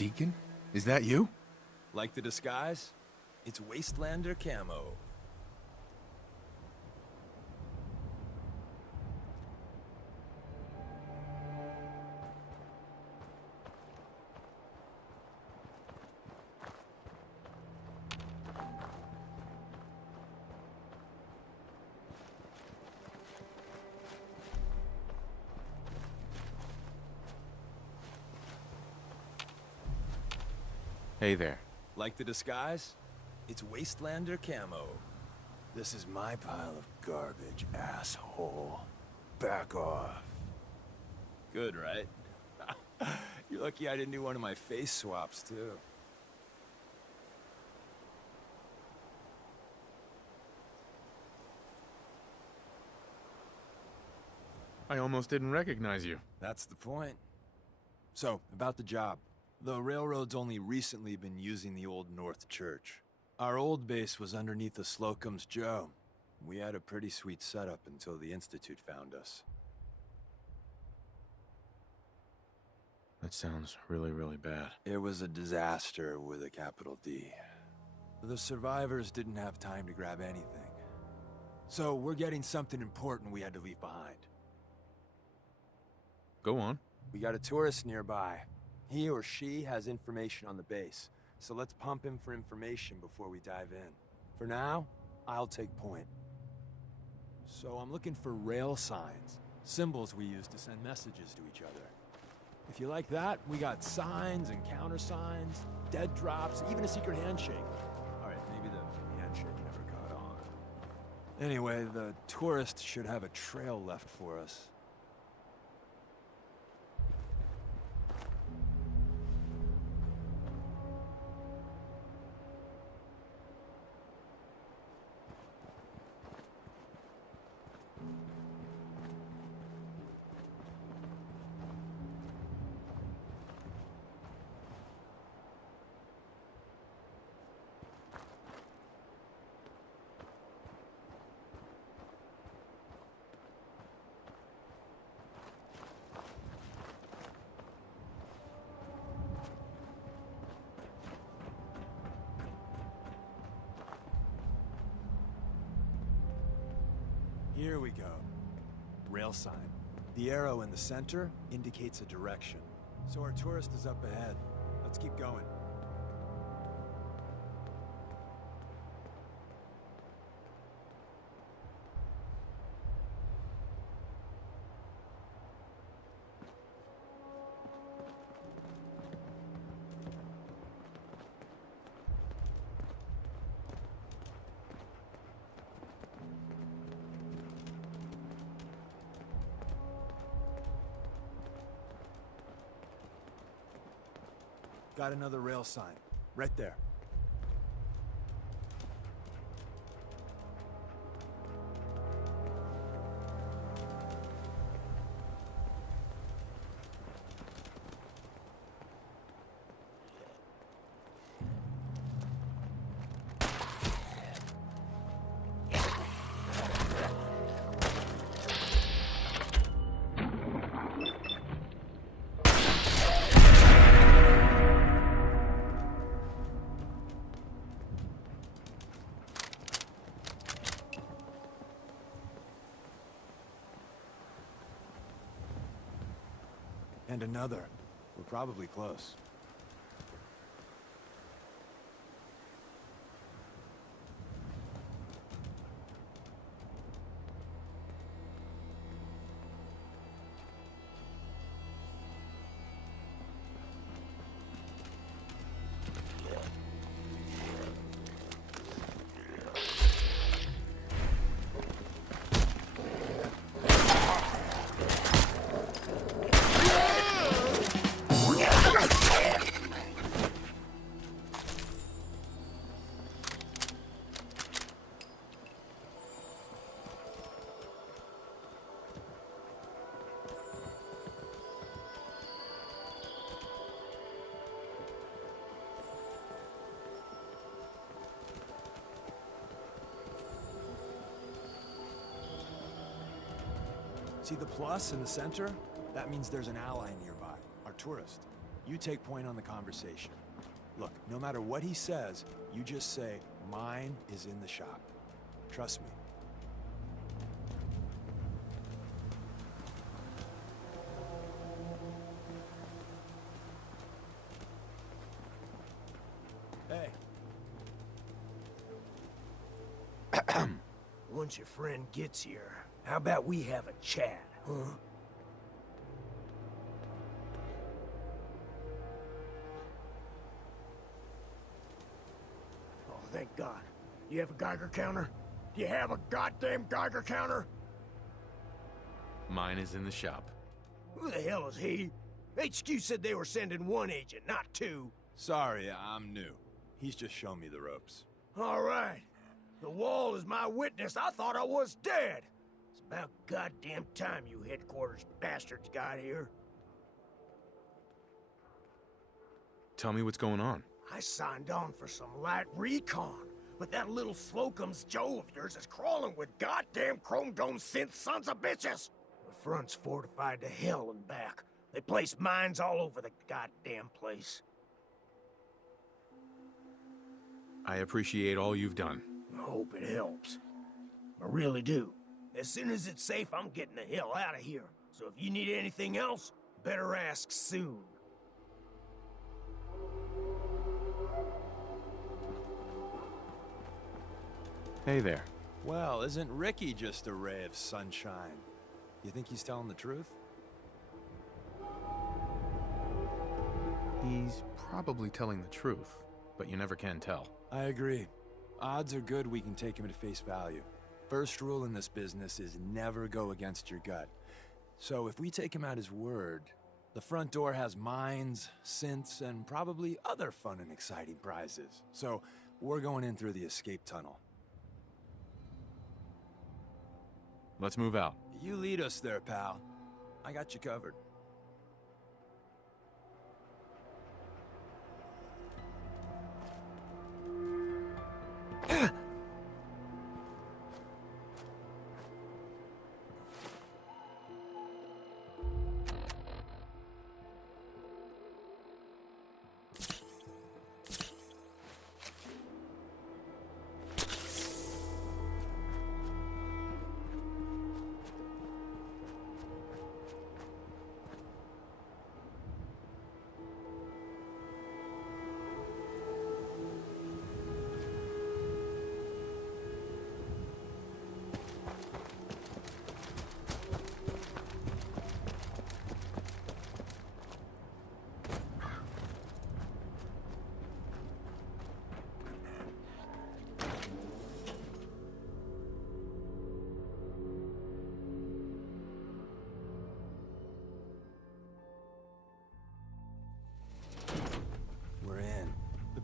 Deacon? Is that you? Like the disguise? It's Wastelander camo. Hey there. Like the disguise? It's Wastelander camo. This is my pile of garbage, asshole. Back off. Good, right? You're lucky I didn't do one of my face swaps, too. I almost didn't recognize you. That's the point. So, about the job. The railroad's only recently been using the old North Church. Our old base was underneath the Slocum's Joe. We had a pretty sweet setup until the Institute found us. That sounds really, really bad. It was a disaster with a capital D. The survivors didn't have time to grab anything. So we're getting something important we had to leave behind. Go on. We got a tourist nearby. He or she has information on the base, so let's pump him for information before we dive in. For now, I'll take point. So I'm looking for rail signs, symbols we use to send messages to each other. If you like that, we got signs and countersigns, dead drops, even a secret handshake. Alright, maybe the handshake never caught on. Anyway, the tourist should have a trail left for us. Here we go. Rail sign. The arrow in the center indicates a direction. So our tourist is up ahead. Let's keep going. Got another rail sign. Right there. And another. We're probably close. See the plus in the center? That means there's an ally nearby, our tourist. You take point on the conversation. Look, no matter what he says, you just say, mine is in the shop. Trust me. Hey. Once your friend gets here, how about we have a chat, huh? Oh, thank God. You have a Geiger counter? Do you have a goddamn Geiger counter? Mine is in the shop. Who the hell is he? HQ said they were sending one agent, not two. Sorry, I'm new. He's just shown me the ropes. All right. The wall is my witness. I thought I was dead. It's about goddamn time you headquarters bastards got here. Tell me what's going on. I signed on for some light recon, but that little Slocum's Joe of yours is crawling with goddamn chrome dome synth sons of bitches. The front's fortified to hell and back. They placed mines all over the goddamn place. I appreciate all you've done. I hope it helps. I really do. As soon as it's safe, I'm getting the hell out of here. So if you need anything else, better ask soon. Hey there. Well, isn't Ricky just a ray of sunshine? You think he's telling the truth? He's probably telling the truth, but you never can tell. I agree. Odds are good we can take him at face value. First rule in this business is never go against your gut. So if we take him at his word, the front door has mines, synths, and probably other fun and exciting prizes. So we're going in through the escape tunnel. Let's move out. You lead us there, pal. I got you covered.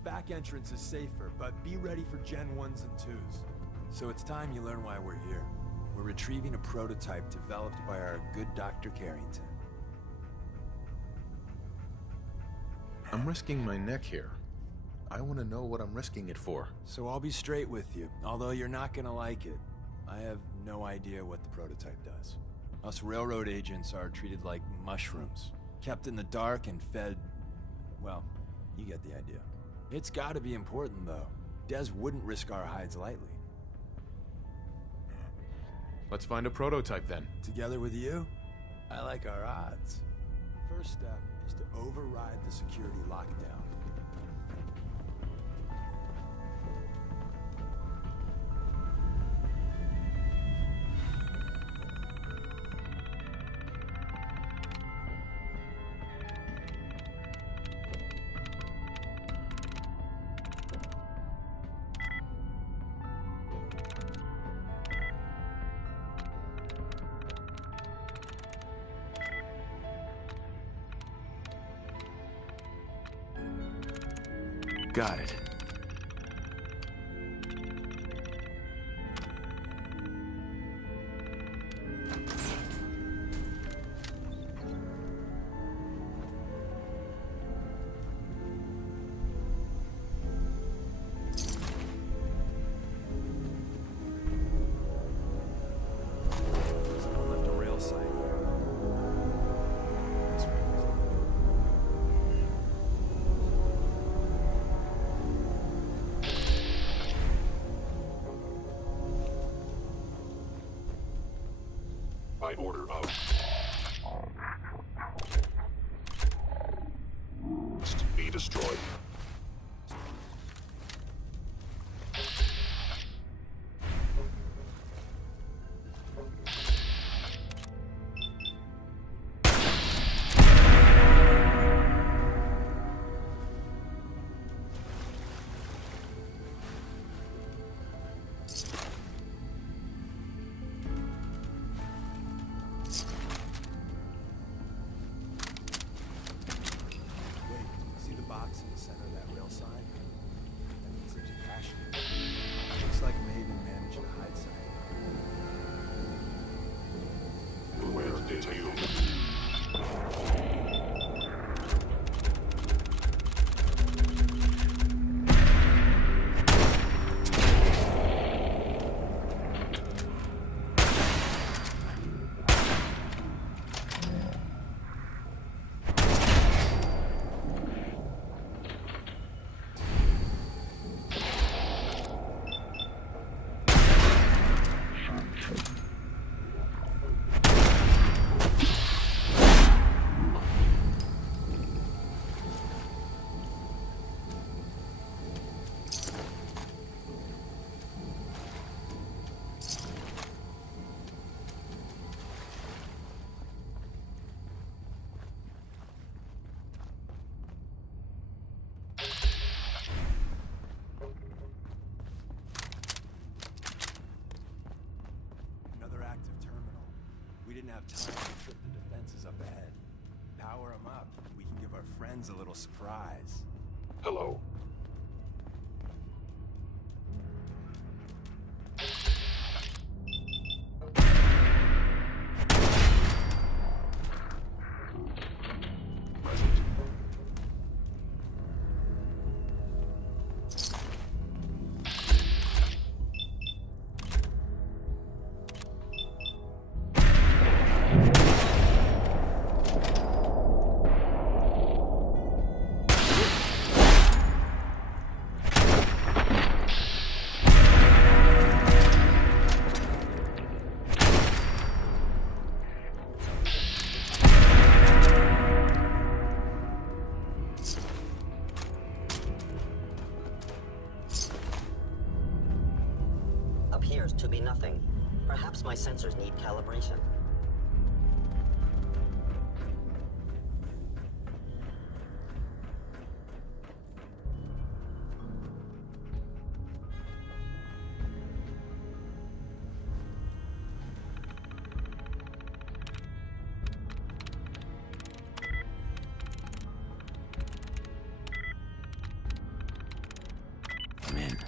Back entrance is safer, but be ready for Gen 1s and 2s. So it's time you learn why we're here. We're retrieving a prototype developed by our good Dr. Carrington. I'm risking my neck here. I want to know what I'm risking it for. So I'll be straight with you, although you're not gonna like it. I have no idea what the prototype does. Us railroad agents are treated like mushrooms, kept in the dark and fed... well, you get the idea. It's gotta be important, though. Des wouldn't risk our hides lightly. Let's find a prototype, then. Together with you, I like our odds. First step is to override the security lockdown. Got it. Someone left a rail sign here. This one is order of... be destroyed. See the box in the center of that rail sign? That means there's a cache here. Looks like Maven managed to hide something. Where did you... Another active terminal. We didn't have time to trip the defenses up ahead. Power them up. We can give our friends a little surprise. Hello. Present. Appears to be nothing. Perhaps my sensors need calibration. I'm in.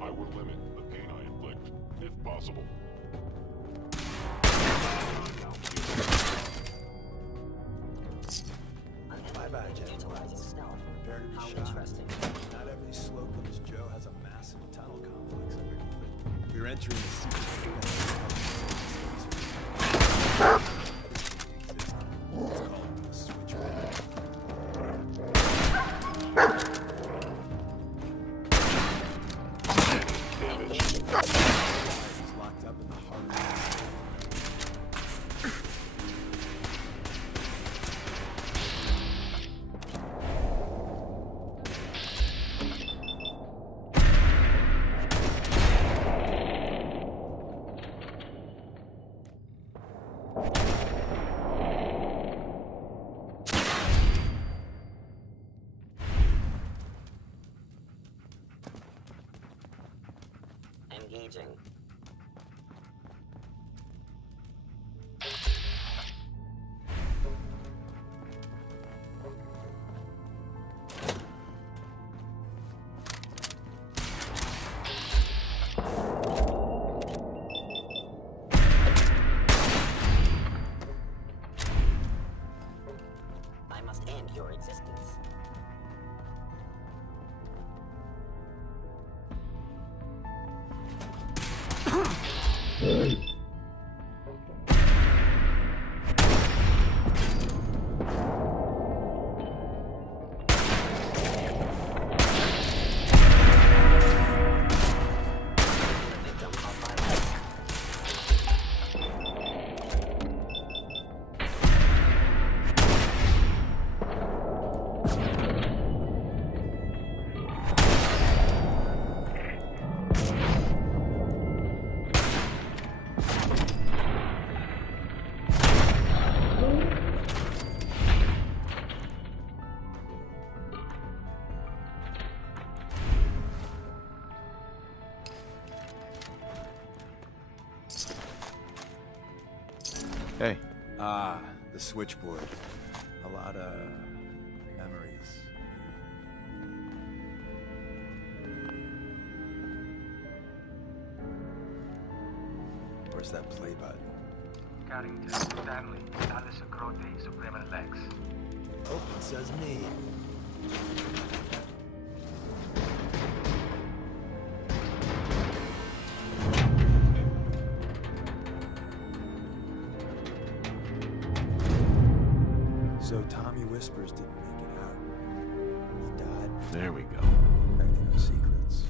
I will limit the pain I inflict, if possible. Uninterrupted utilizing stealth. Prepare to be How shot. interesting. Not every Slocum's Joe has a massive tunnel complex underneath it. We're entering the secret defense. It's called the switchback. He's locked up in the Heartless. engaging. I must end your existence. Victim of violence. Hey, Ah, the switchboard. A lot of memories. Where's that play button? Carrington, Stanley, Alice Crote, Suprema Lex. Oh, it says me. So Tommy Whispers didn't make it out. He died. there we go. Protecting our secrets.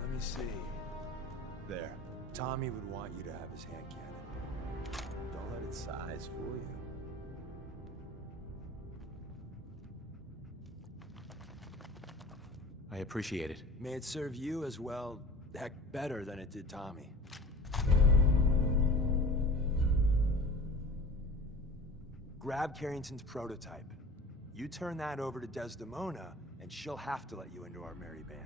Let me see. There. Tommy would want you to have his hand cannon. Don't let its size fool you. I appreciate it. May it serve you as well, heck, better than it did Tommy. Grab Carrington's prototype. You turn that over to Desdemona, and she'll have to let you into our merry band.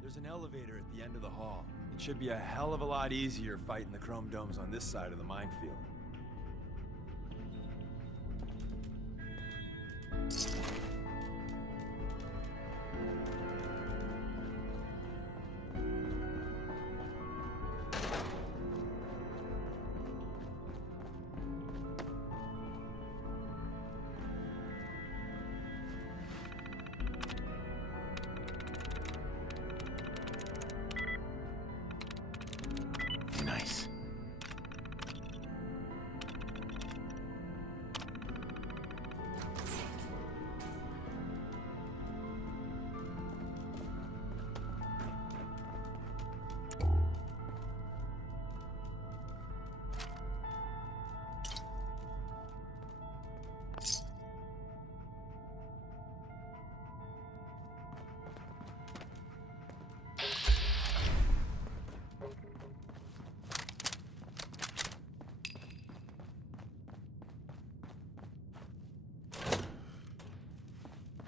There's an elevator at the end of the hall. It should be a hell of a lot easier fighting the chrome domes on this side of the minefield. Nice.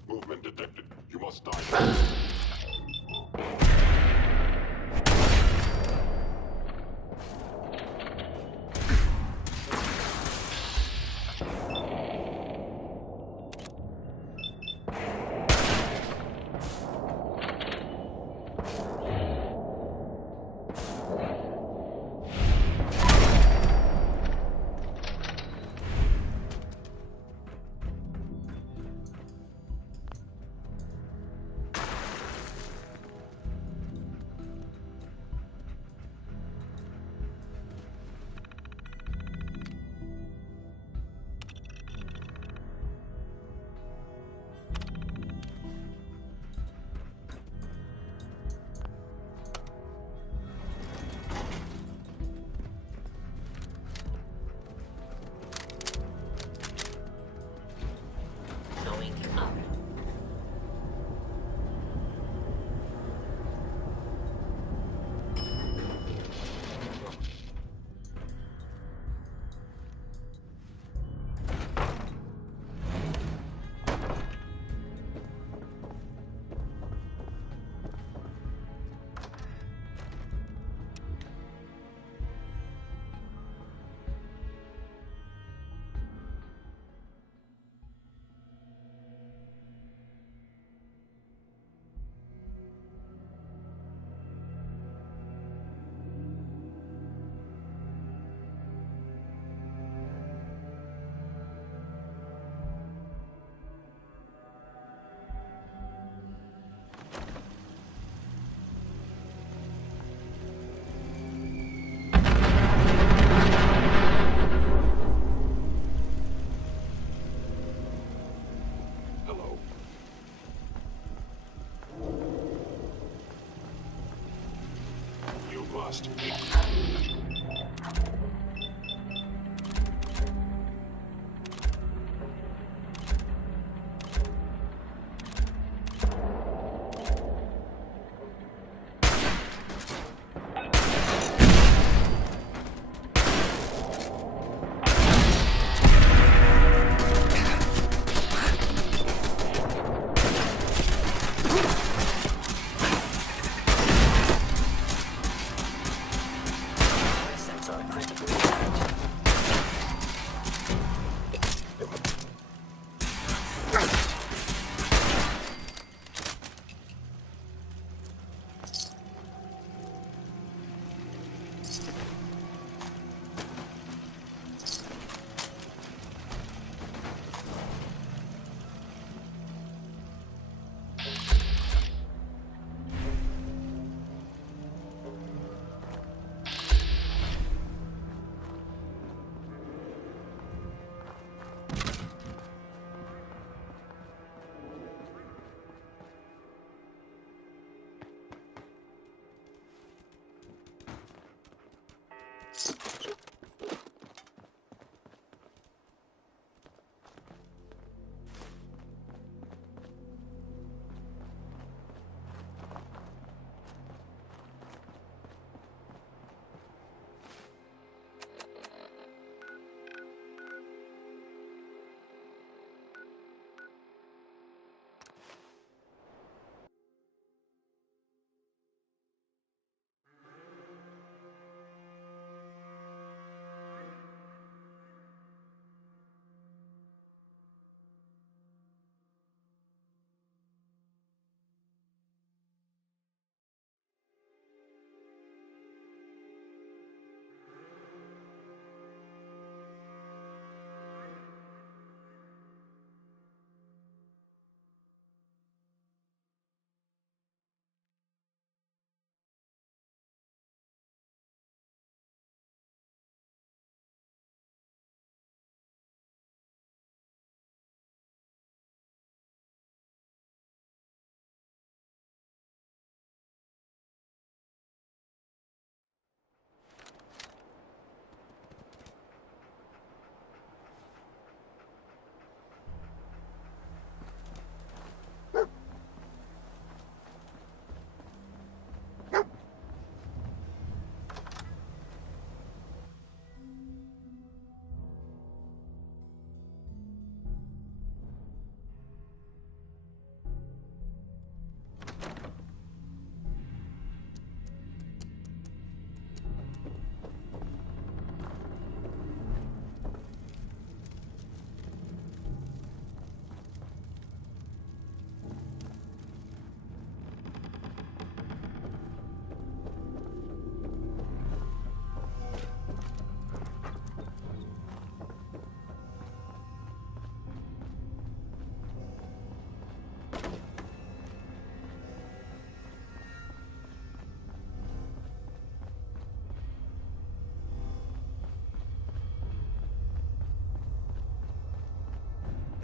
Movement detected. You must die. lost.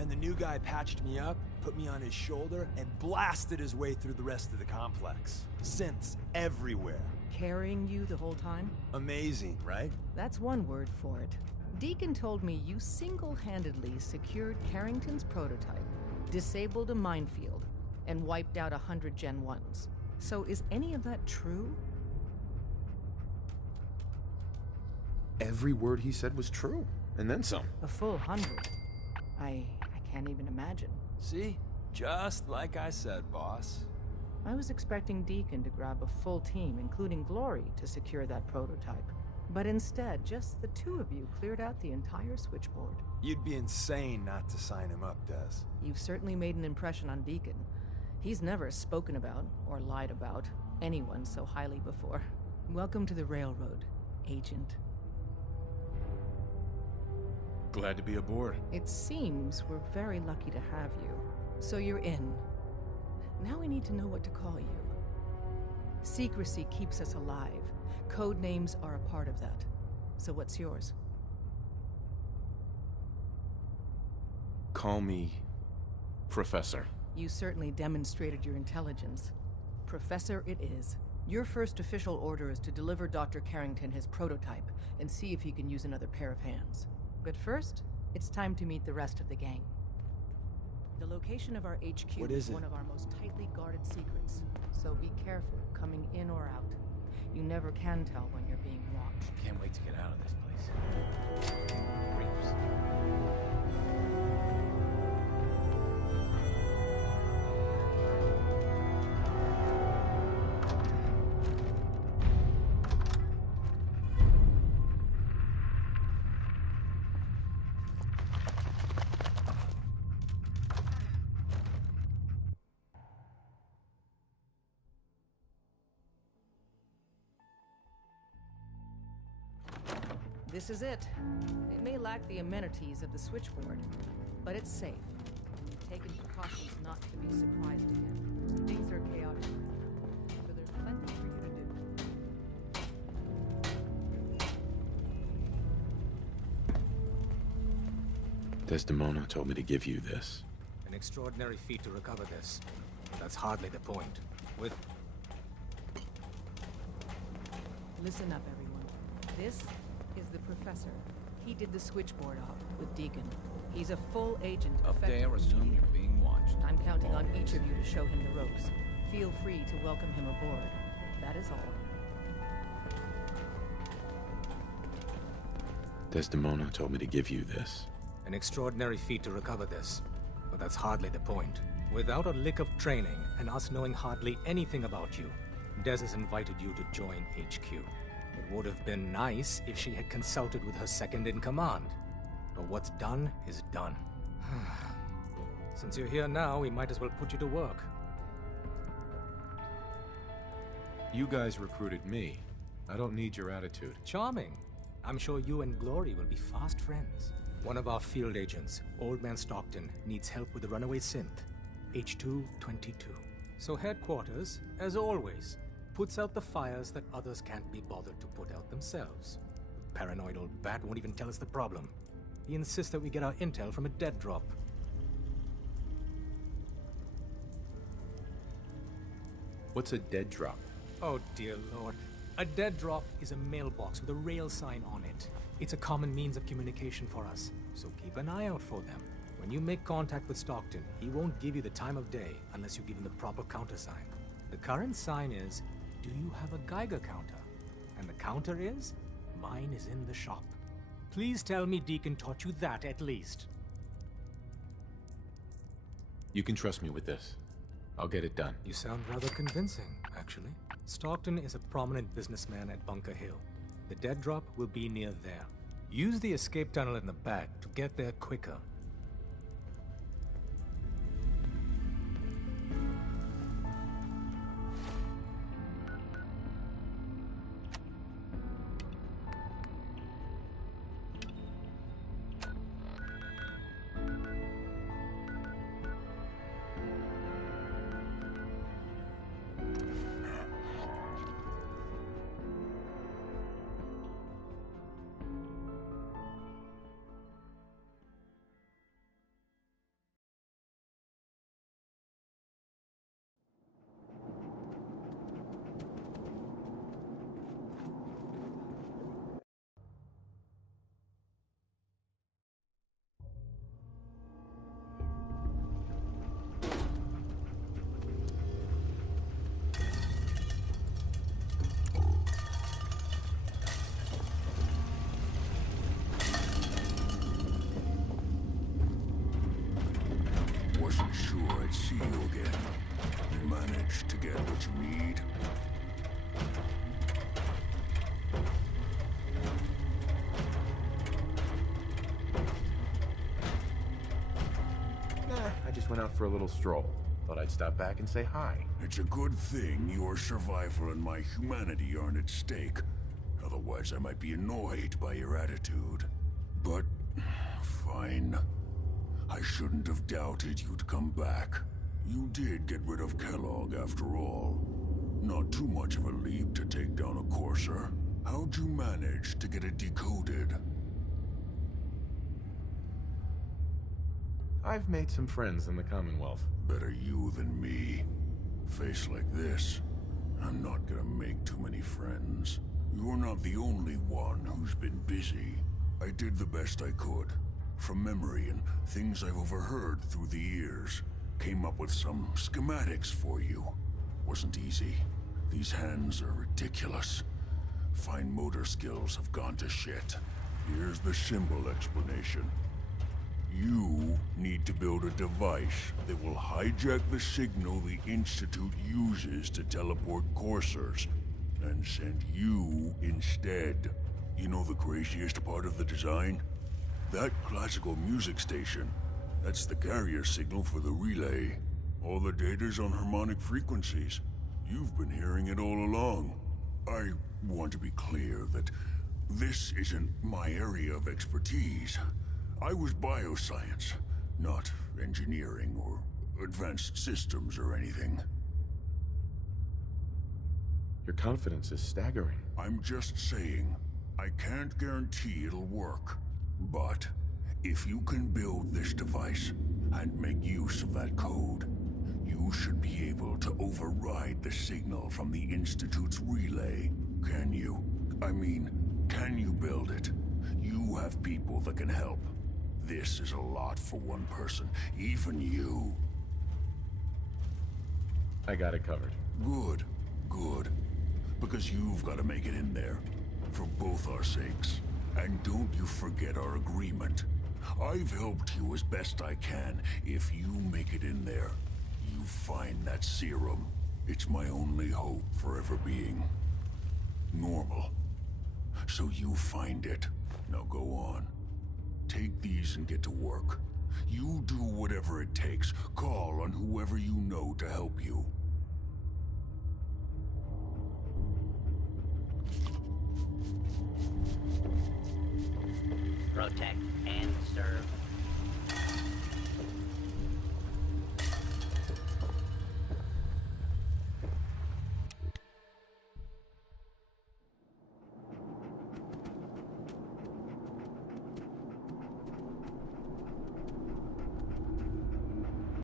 And the new guy patched me up, put me on his shoulder, and blasted his way through the rest of the complex. Synths everywhere. Carrying you the whole time? Amazing, right? That's one word for it. Deacon told me you single-handedly secured Carrington's prototype, disabled a minefield, and wiped out 100 Gen 1s. So is any of that true? Every word he said was true, and then some. A full 100. I can't even imagine. See? Just like I said, boss. I was expecting Deacon to grab a full team, including Glory, to secure that prototype. But instead, just the two of you cleared out the entire switchboard. You'd be insane not to sign him up, Des. You've certainly made an impression on Deacon. He's never spoken about, or lied about, anyone so highly before. Welcome to the Railroad, Agent. Glad to be aboard. It seems we're very lucky to have you. So you're in. Now we need to know what to call you. Secrecy keeps us alive. Code names are a part of that. So what's yours? Call me Professor. You certainly demonstrated your intelligence. Professor it is. Your first official order is to deliver Dr. Carrington his prototype and see if he can use another pair of hands. But first, it's time to meet the rest of the gang. The location of our HQ What is it? one of our most tightly guarded secrets, so be careful coming in or out. You never can tell when you're being watched. Can't wait to get out of this place. Creeps. This is it. It may lack the amenities of the switchboard, but it's safe. Taking precautions not to be surprised again. Things are chaotic, so there's plenty for you to do. Desdemona told me to give you this. An extraordinary feat to recover this. That's hardly the point. With... Listen up, everyone. This is the Professor. He did the switchboard op with Deacon. He's a full agent. Up there, effectively assume needed. you're being watched. I'm counting on each of you to show him the ropes. Feel free to welcome him aboard. That is all. Desdemona told me to give you this. An extraordinary feat to recover this. But that's hardly the point. Without a lick of training, and us knowing hardly anything about you, Des has invited you to join HQ. It would have been nice if she had consulted with her second-in-command. But what's done is done. Since you're here now, we might as well put you to work. You guys recruited me. I don't need your attitude. Charming. I'm sure you and Glory will be fast friends. One of our field agents, Old Man Stockton, needs help with the runaway synth. H222. So headquarters, as always, puts out the fires that others can't be bothered to put out themselves. The paranoid old bat won't even tell us the problem. He insists that we get our intel from a dead drop. What's a dead drop? Oh dear lord. A dead drop is a mailbox with a rail sign on it. It's a common means of communication for us, so keep an eye out for them. When you make contact with Stockton, he won't give you the time of day unless you give him the proper countersign. The current sign is, do you have a Geiger counter? And the counter is, mine is in the shop. Please tell me Deacon taught you that at least. You can trust me with this. I'll get it done. You sound rather convincing, actually. Stockton is a prominent businessman at Bunker Hill. The dead drop will be near there. Use the escape tunnel in the back to get there quicker. Wasn't sure I'd see you again. You managed to get what you need? Nah, I just went out for a little stroll. Thought I'd stop back and say hi. It's a good thing your survival and my humanity aren't at stake. Otherwise, I might be annoyed by your attitude. But, fine. I shouldn't have doubted you'd come back. You did get rid of Kellogg after all. Not too much of a leap to take down a courser. How'd you manage to get it decoded? I've made some friends in the Commonwealth. Better you than me. Face like this, I'm not gonna make too many friends. You're not the only one who's been busy. I did the best I could. From memory and things I've overheard through the years. Came up with some schematics for you. Wasn't easy. These hands are ridiculous. Fine motor skills have gone to shit. Here's the symbol explanation. You need to build a device that will hijack the signal the Institute uses to teleport coursers, and send you instead. You know the craziest part of the design? That classical music station. That's the carrier signal for the relay. All the data's on harmonic frequencies. You've been hearing it all along. I want to be clear that this isn't my area of expertise. I was bioscience, not engineering or advanced systems or anything. Your confidence is staggering. I'm just saying, I can't guarantee it'll work. But if you can build this device and make use of that code, you should be able to override the signal from the Institute's relay. Can you? I mean, can you build it? You have people that can help. This is a lot for one person, even you. I got it covered. Good, good. Because you've got to make it in there. For both our sakes. And don't you forget our agreement. I've helped you as best I can. If you make it in there, you find that serum. It's my only hope for ever being normal. So you find it. Now go on. Take these and get to work. You do whatever it takes. Call on whoever you know to help you. Protect and serve